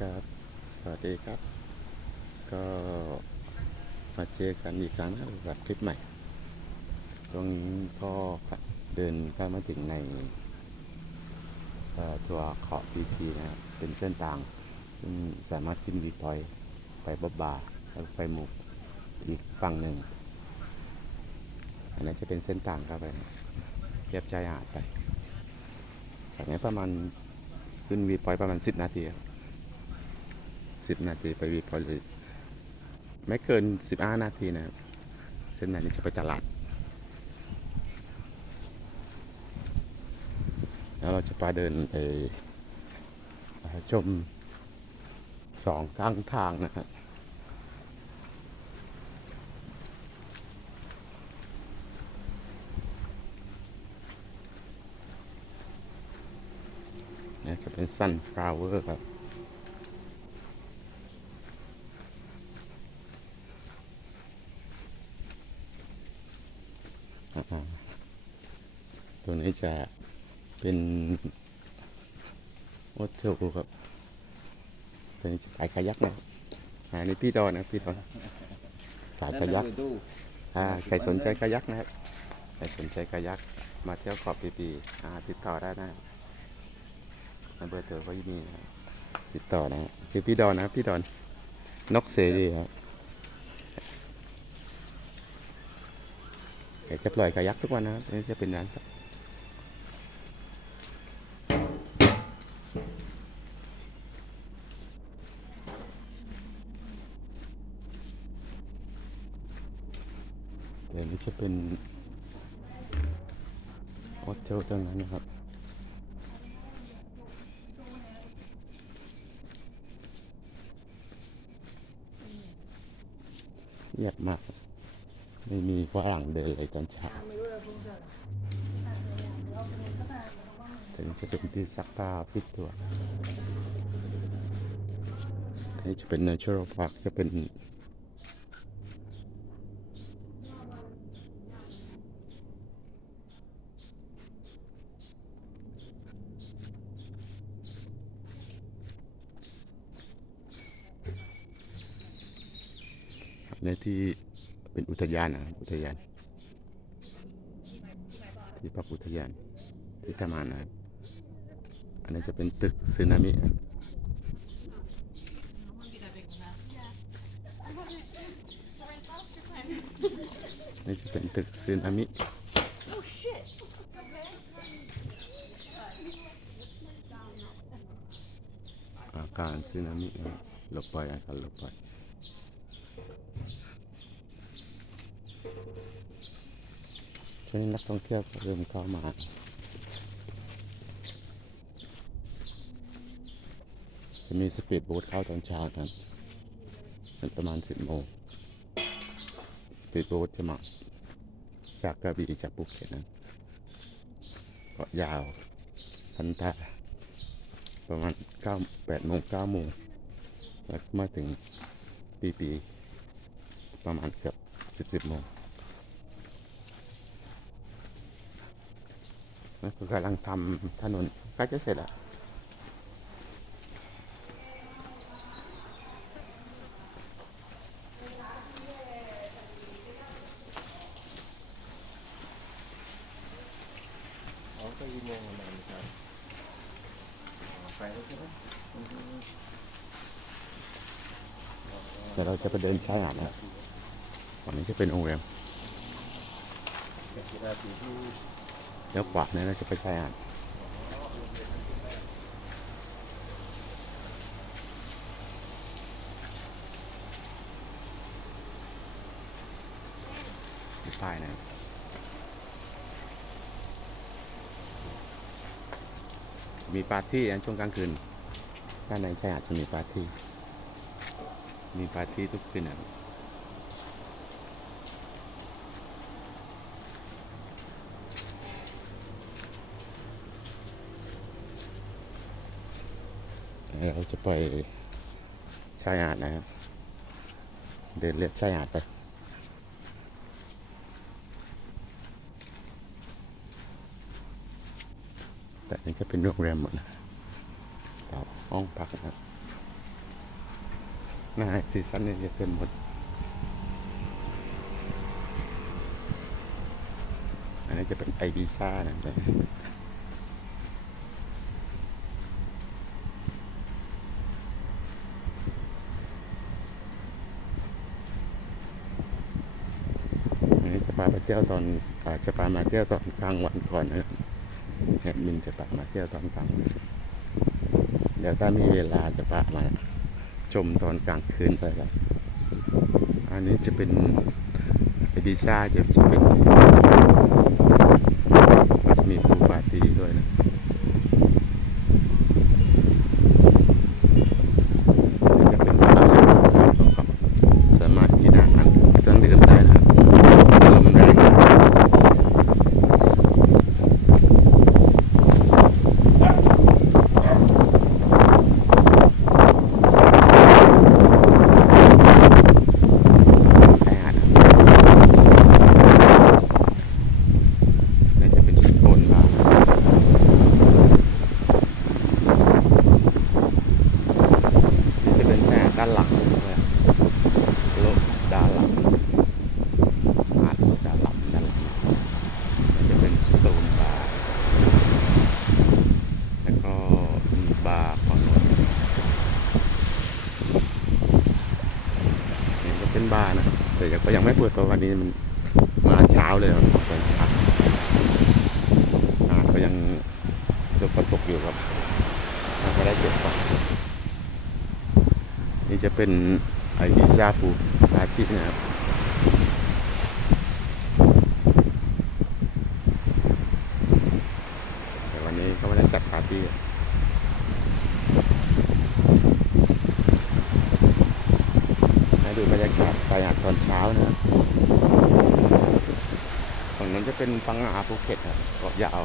ครับ สวัสดีครับ ก็มาเจอกันอีกครั้งนะครับกับคลิปใหม่ ตรงก็เดินเข้ามาถึงในตัวเขาะพีพีนะครับ เป็นเส้นทางสามารถขึ้นวีพอยไปบับบาแล้วไปหมุกอีกฝั่งหนึ่ง อันนั้นจะเป็นเส้นทางเข้าไปเรียบชายหาดไปจากนี้ประมาณขึ้นวีพอยประมาณ 10 นาทีครับ สิบนาทีไปวีพอเลยไม่เกินสิบห้านาทีนะเส้นนั้นจะไปตลาด แล้วเราจะไปเดินไปชมสองข้างทางนะครับนี่จะเป็น sunflower ครับ อ่าตัวนี้ จะเป็นโอเทลครับตัวนี้จะขายคายักนะครับอ่านี่พี่ดอนนะพี่ดอนขายคายักอ่าใครสนใจคายักนะครับใครสนใจคายักมาเที่ยวขอบปีปีอ่าติดต่อได้นะเบอร์โทรก็อยี่นี่นะติดต่อนะฮะชื่อพี่ดอนนะพี่ดอนนกเสรีครับจะปล่อยคายักทุกวันนะครับนี่จะเป็นร้านสักนี้จะเป็นโฮเทลตรงนั้นนะครับ เงียบมาก ไม่มีฝรั่งเดินเลยตอนเช้า ถึงจะเป็นที่ซักผ้าฟิตตัวนี่จะเป็น natural park จะเป็น ในที่เป็นอุทยานนะอุทยาน ที่พักอุทยาน ที่ทำงานนะอันนี้จะเป็นตึกซึนามิครับนี่จะเป็นตึกซึนามิอาการซึนามินะครับหลบไปอาการหลบไป ช่วงนี้นักท่องเที่ยวก็เริ่มเข้ามาจะมีสปีดโบ๊ทเข้าตอนเช้ากันเป็นประมาณ 10 โมง สปีดโบ๊ทจะมาจากกระบี่จากภูเก็ตนะก็ยาวพันธะประมาณ9 8โมง9โมงแล้วมาถึงปีปีประมาณเกือบ10 10โมง นะคือกำลังทำถนนใกล้จะเสร็จแล้วอ๋อก็อีโมงประมาณครับอ๋อไปแล้วใช่ไหมอืมเดี๋ยวเราจะไปเดินชายหาดนะฝั่งนี้จะเป็นโรงแรม เดสิบนาทีที่แล้วขวาเนี่ยเราจะไปชายหาดมีป้ายนะมีปาร์ตี้นะช่วงกลางคืนด้านในชายหาดจะมีปาร์ตี้ มีปาร์ตี้ทุกคืนนะ เราจะไปชายหาดนะครับ เดินเลียบชายหาดไป แต่นี่จะเป็นโรงแรมหมดนะห้องพักนะครับหน้าซีซั่นนี้จะเต็มหมดอันนี้จะเป็นไอบิซ่านะครับ จะพาไปเที่ยวตอนอาจะพามาเที่ยวตอนกลางวันก่อนนะครับแอดมินจะพามาเที่ยวตอนกลางวันเดี๋ยวถ้ามีเวลาจะพามาชมตอนกลางคืนไปละอันนี้จะเป็นไอบิซ่าจะจะเป็นจะมีผู้ปาร์ตี้ด้วยนะเป็นร้านอาหารครับแล้วก็สามารถกินอาหารเครื่องดื่มได้นะครับลมแรงนะชายหาดนะครับน่าจะเป็นโซนบาร์นี่จะเป็นแค่ด้านหลังเลยรถด้านหลังหาดรถด้านหลังด้านหลังนี่จะเป็นสโตนบาร์แล้วก็มีบาร์ฝั่งโน้นนี่ก็เป็นบาร์นะแต่ยัง ก็ยังไม่เปิดเพราะวันนี้มันมาเช้าเลยครับตอนเช้าอาก็ยังจะกระตกอยู่ครับเราก็ได้เก็บก่อนนี่จะเป็นไอพิซซ่าปูอาทินะครับแต่วันนี้เขาไม่ได้จัดปาร์ตี้ให้ดูบรรยากาศชายหาดตอนเช้านะครับฝั่งนั้นจะเป็น พังงาภูเก็ตครับเกาะยาว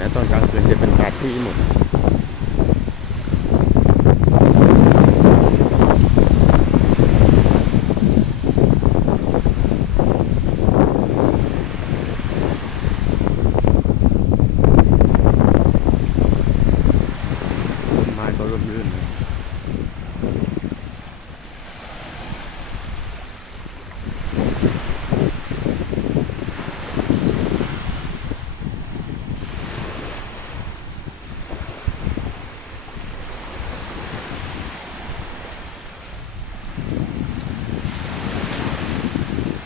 นะตอนกลางคืนจะเป็นปาร์ตี้หมดต้นไม้ก็ร่มรื่นนะ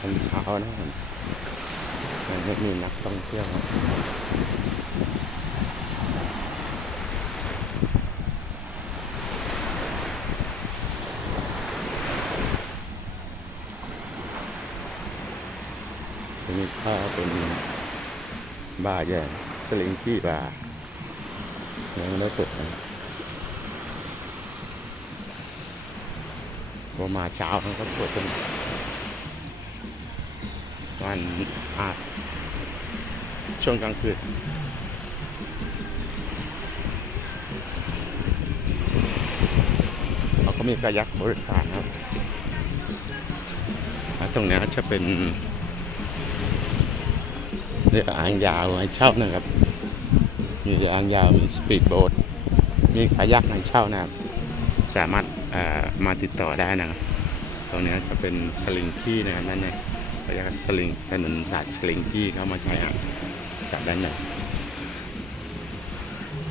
ตอน เช้านะครับไม่มีนักท่องเที่ยวครับทีนี้ก็เป็นบาร์ใหญ่สลิงกี้บาร์ยังไม่ได้เปิดนะพอมาเช้ามันก็เปิดเป็น วันอาช่วงกลางคืนเขาก็มีกายักบริการครับ ตรงนี้จะเป็นเรืออ่างยาวให้เช่านะครับ มีเรืออ่างยาว มีสปีดโบ๊ท มีกายักให้เช่านะครับ สามารถมาติดต่อได้นะครับ ตรงนี้จะเป็นสลิงกี้นะครับนั่นเอง เรียกสลิงถนนสายสลิงกี้เข้ามาใช้อะจากด้านใน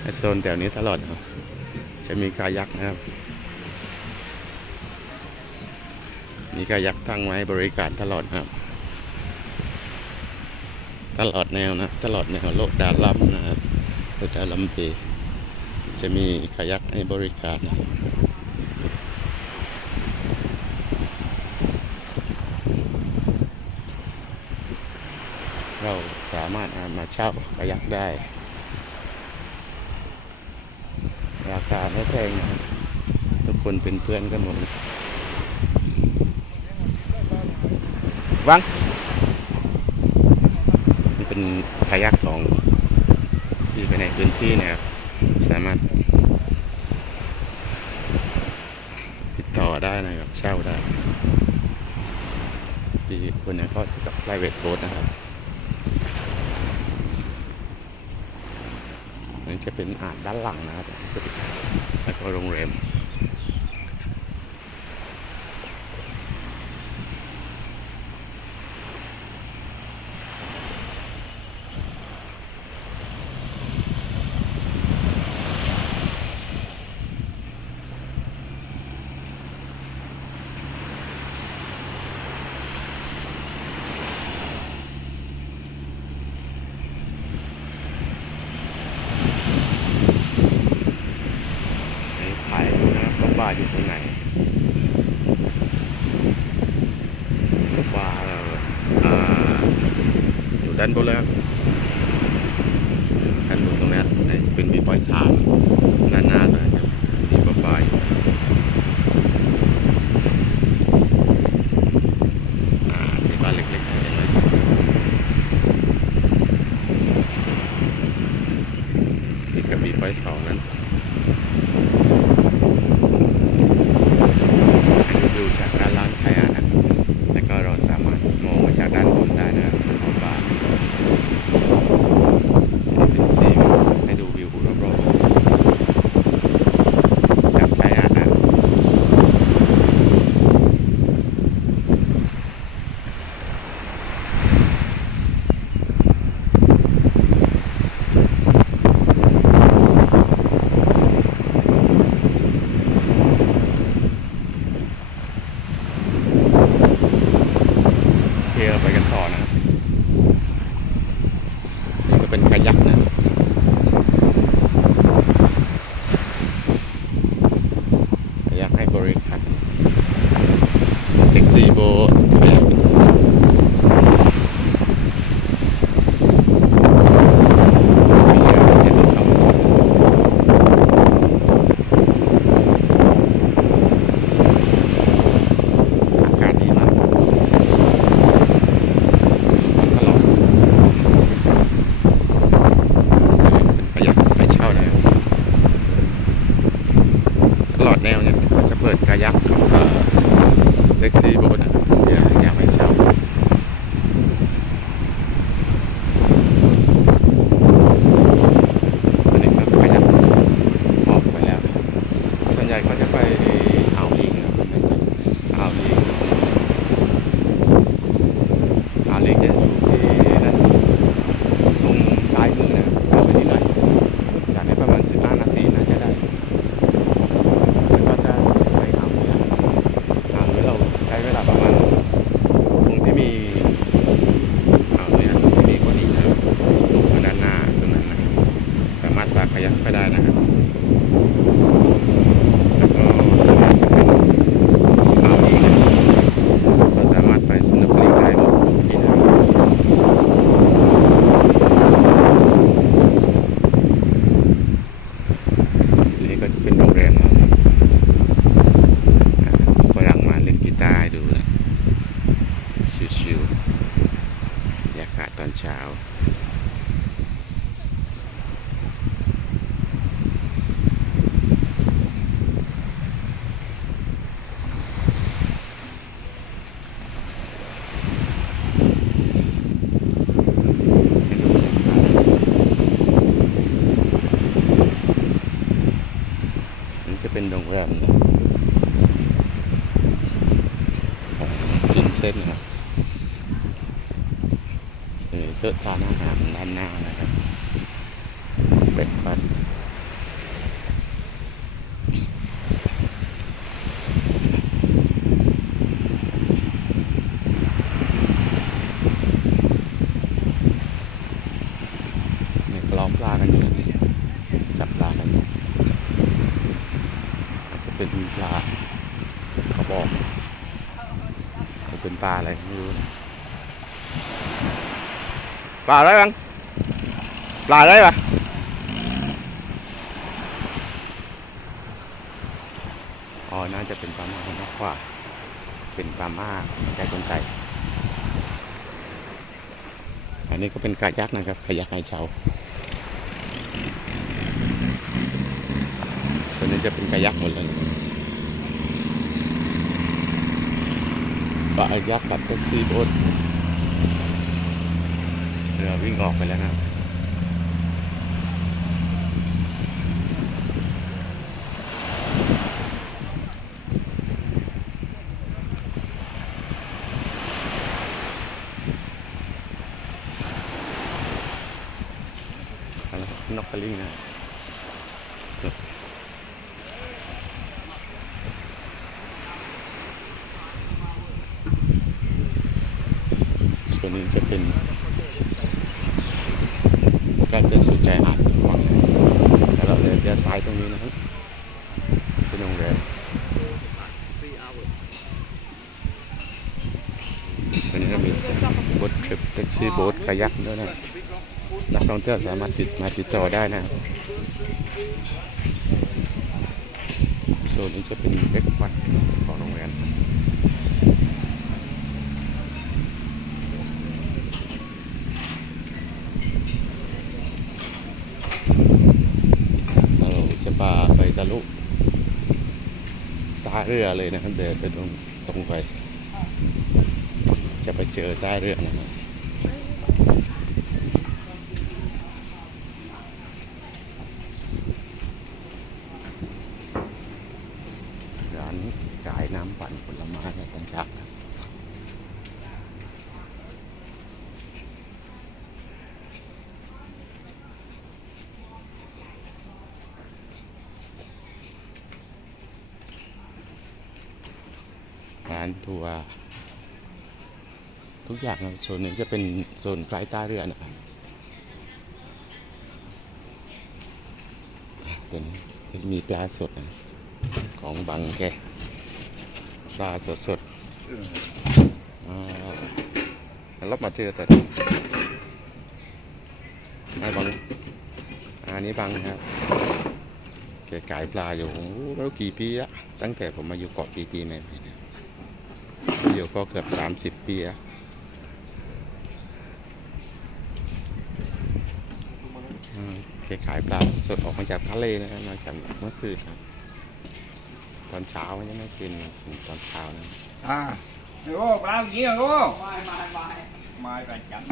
ในโซนแถวนี้ตลอดครับจะมีกายักนะครับ มีกายักตั้งไว้บริการตลอดครับ ตลอดแนวนะ ตลอดแนวโลกดาลัมนะครับโลกดาลัมเปจะมีกายักให้บริการนะ มาเช่าคยักได้ ราคาไม่แพงทุกคนเป็นเพื่อนกันหมดวังเป็นคยักของที่ไปในพื้นที่นะครับสามารถติดต่อได้นะครับเช่าได้ทีคนนี้ก็กับไลเวทโรดนะครับ นี้จะเป็นอ่านด้านหลังนะครับแล้วก็โรงแรม dólares เป็นโรงแรมกินเส้นครับหรือโต๊ะทานอาหารด้านหน้านะครับ เป็นฟัน ปลาอะไรไม่รู้ปลาอะไรบ้างปลาไรบ้าะอ๋อ น่าจะเป็นปลาหมากมากกว่า เป็นปลาหมากใจคนไทอันนี้ก็เป็นกายักนะครับกายักไอเชาส่วนนี้จะเป็นกายักหมดเลย ปะยักษ์กับแท็กซี่บ๊ทเรือวิ่งออกไปแล้วนะอะไรสนอกกลิงนะส่วนนี้จะเป็นก็จะสุดใจหาดวังนะแล้วเราเดินเลี้ยวซ้ายต รงนี้นะครับเป็นโรงแรมวันนี้ก็มีบททริปแท็กซี่โบ๊ทคายักด้วยนะนักท่องเที่ยวสามารถติดมาติดต่อได้นะโซนนี้จะเป็นเล็กวัดของโรงแรมเราจะพาไปตะลุท่า เรือเลยนะครับเดินไปตรงตรงไป จะไปเจอใต้เรือนะครับ ร้านขายน้ำปั่นผลไม้ต่างๆครับร้านทัวร์ทุกอย่างโซนนี้จะเป็นโซนใกล้ใต้เรือนะครับตัวนี้มีปลาสดนะของบังแกปลาสดสดๆอ่าแล้วมาเจอแต่ไม่บังอันนี้บังครับแกขายปลาอยู่โอ้โหไม่รู้กี่ปีอะตั้งแต่ผมมาอยู่เกาะปีปีใหม่ๆ อยู่ก็เกือบสามสิบปีอะอืมแกขายปลาสดออกมาจากทะเลนะครับมาจากเมื่อคืนครับตอนเช้ามันยังไม่กินกินตอนเช้านะ À, Ủa, bao nhiêu rồi? Mai, mai, mai. Mai là chậm.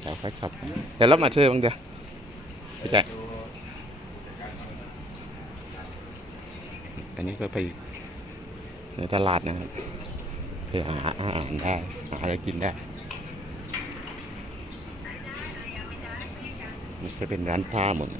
แต่เขาชอบเดี๋ยวรับมาเชื่อบ้างเดี๋ยวไปจ่ายอันนี้ก็ไปในตลาดนะครับ ไปหาอาหารได้หาอะไรกินได้ นี่จะเป็นร้านผ้าเหมือน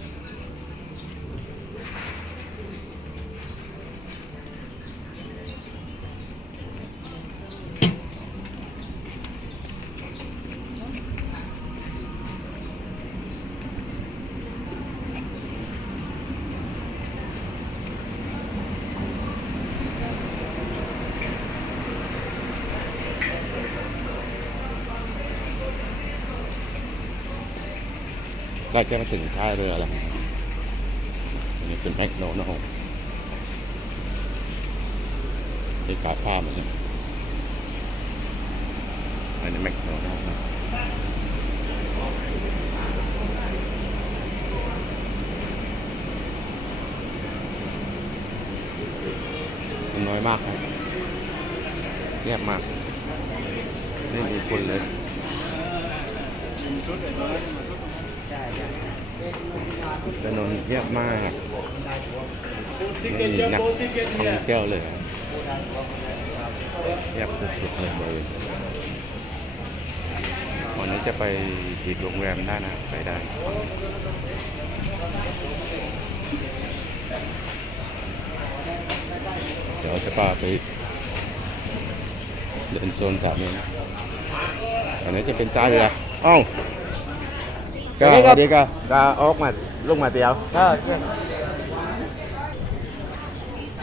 ล้จะมาถึงท่าเรือแล้วอันนี้เป็นแมคโนโนนี่ขาผ้ามือนกันอันนี้แมคโนโนคนน้อยมากครับเงียบมากไม่มีคนเลย ถนนเงียบ มากไม่มีนักท่องเที่ยวเลยครับเงียบสุดๆเลยบริเวณวันนี้จะไปอีกโรงแรมได้นะ ไปได้เดี๋ยวจะพาไปเดินโซนตามนี้อันนี้จะเป็นตาเรือ เอ้า ก็สวัสดีครับก็ออกมาลูกมาเดียว Ờ, chưa.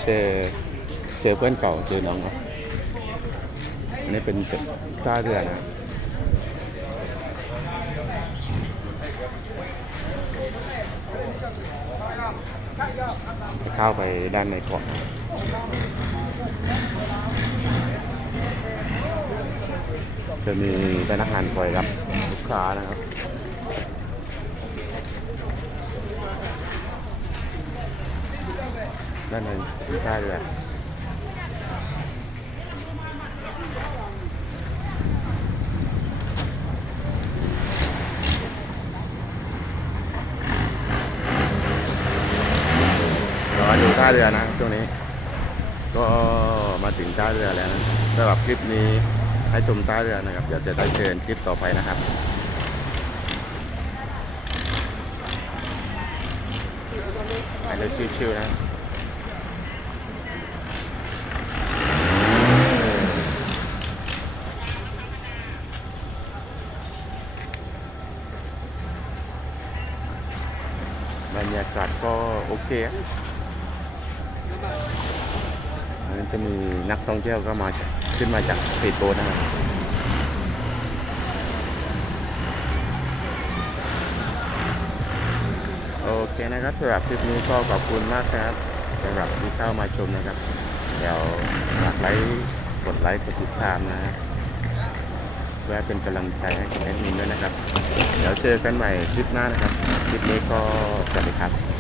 เจอเจอเพื่อนเก่าเจอน้องเขาอันนี้เป็นท่าเรือนะจะเข้าไปด้านในเกาะนะจะมีพนักงานคอยรับลูกค้านะครับ นั่นเองนั่นแหละท่าเรือนะช่วงนี้ ก็มาถึงท่าเรือแล้วสำหรับคลิปนี้ให้ชมท่าเรือนะครับเดี๋ยวจะได้เชิญคลิปต่อไปนะครับอันนี้ชิวๆนะ รยากาศก็โอเคอะนั้นจะมีนักท่องเที่ยวก็มาขึ้นมาจากสปีดโบ๊ทนะครับโอเคนะครับสำหรับคลิปนี้ก็ขอบคุณมากครับสำหรับที่เข้ามาชมนะครับ เดี๋ยวฝากไลค์กดไลค์กดติดตามนะ เพื่อเป็นกำลังใจให้กับแอดมินด้วยนะครับ เดี๋ยวเจอกันใหม่คลิปหน้านะครับ คลิปนี้ก็สวัสดีครับ